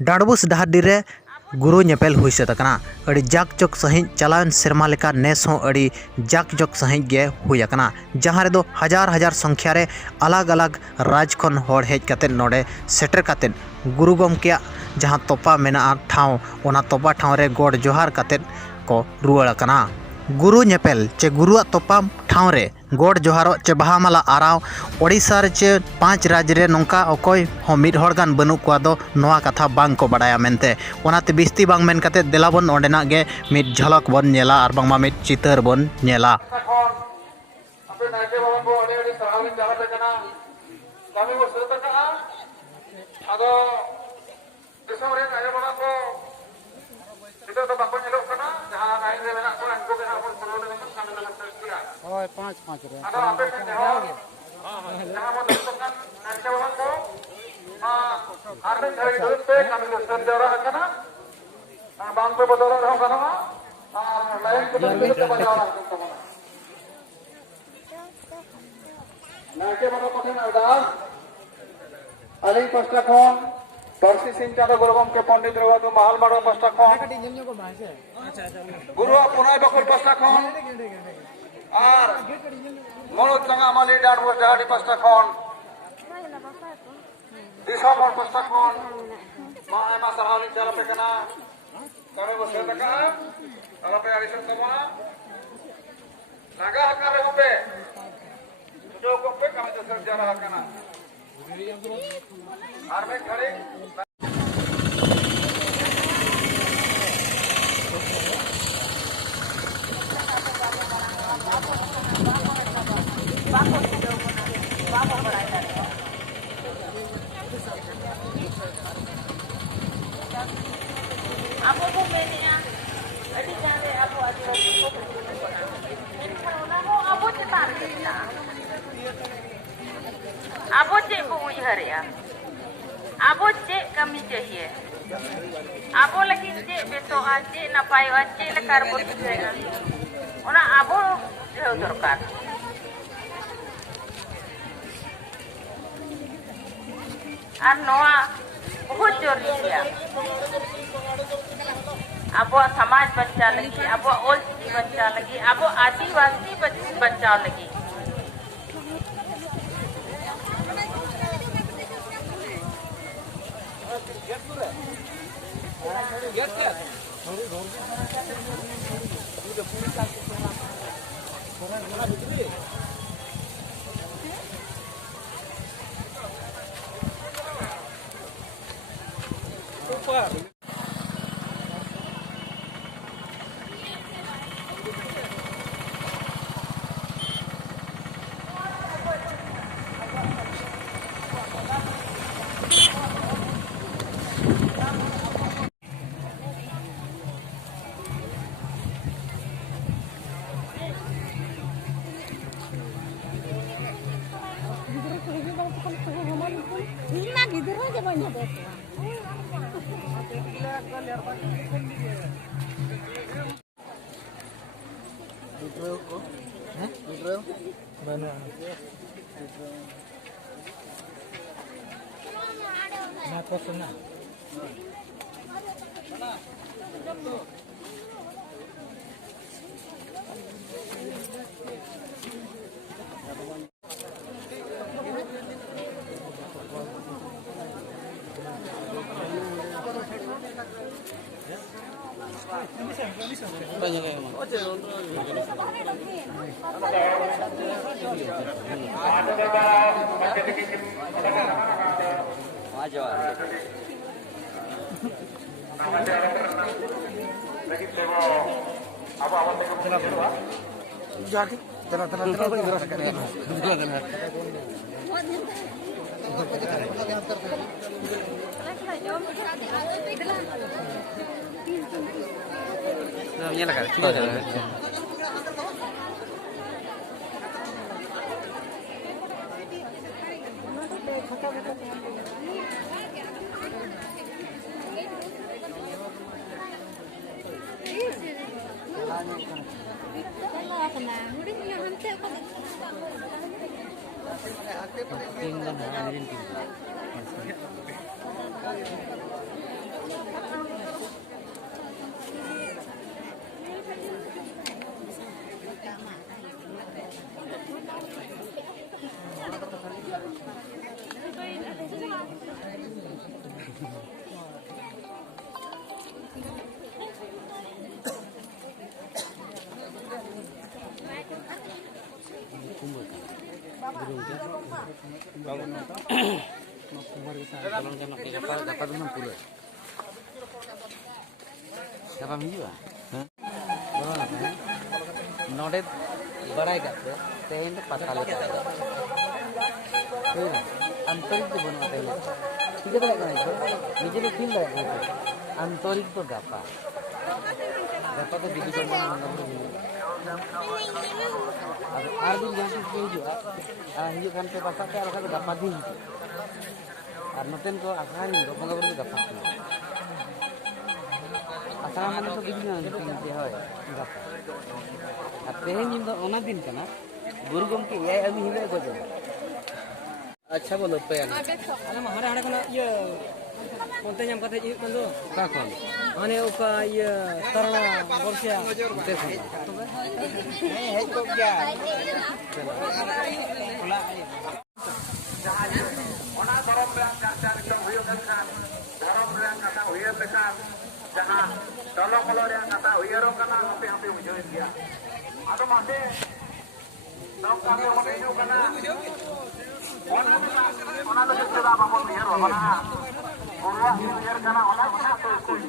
डांडबुस डहाडी रे गुरु नेपेल हुई सतना अड़ी जाक चौक सही चलावन सेरमा लेका नेस हों अड़ी जाक चौक सही गे हुई अकना जहां रे दो हजार हजार संख्या रे अलग अलग राज खन होड़ हेज कते नोडे सेटर कते गुरु गमके जहां तोपा मेना ठाव ओना तोपा ठाव रे गोड़ जोहार कते को रुआड़ अकना गुरु नेपेल चे गुरुआ तोपा ठाव रे गोड़ जोहारो चे बहामाला आराव ओडिशा रे चे 5 राज्य रे नोंका अकोय हो मिड हर गान बनु को दो नोआ कथा बांग को बडाया मेनते ओनाते बिस्ती बांग मेन कते देलाबन ओंडेना गे मिड झलक बन नेला आर बांगमा मिड चितर बन नेला अली पस्टा खन दर्शी सिंह चांद गुरु गमके पंडित रघुनाथ महल बाड़ो पस्टा खन गुरु पुनाय बकुल पस्टा खन और मनोज चंगा माली डांडबुस डहाडी पस्टा खन दिसम हर पस्टा खन मा एमा सरहावनी चला पे कना कमे बसे तका अला पे आरिसन तमा लगा हका रे गपे जो गपे कमे तो सर जरा हकना आर में खड़े Apa pun bennya, ada jangan apa ada. Kalau apa cetar kita, apa cek pun hari ya, apa cek kami चाहिए, apa lagi cek besok aja, napai aja lekar berjalan, orang apa jauh terkat. Noa बहुत जरूरी है अब समाज बच्चा लगी अब old बच्चा लगी अब आदिवासी बच्चा लगी Gitu aja banyak deh. Mana? Kenapa kena? Banyak yang mau. Jadi, nyala kan? Tinggal hadirin. नोड़े बड़ाई करते तेन पता लेते आंतरिक तो बनवाते हैं ठीक है निजे तो फील लगा आंतरिक तो गापा गापा तो दिल्ली को आर दिन जहाँ से हिजुआ हिजुआ खान पे पासा के अलग गापा दिन और नोटेन को आसान ही बंगा बंगा गापा आसान माने तो दिल्ली में निकलते हैं गापा तेहन दिन करना गुरु गमके याय अमी हिबे को जे अच्छा बोलो पे अरे हरे हरे को ये कोनते नाम कथे जी बंदो का कोन माने ओका ये तरणा वर्षा ते कोन नहीं है तो क्या ona धर्म रे चर्चा नितम हुयो खान धर्म रे कथा हुयो लेखान जहां दलो कलो रे कथा हुयो kana हापे हापे बुझो दिया आदो माते नौक कामे होने जो kana ona तो सेवा बाबू उयरो बना गुरुआ उयर kana ona तो कोई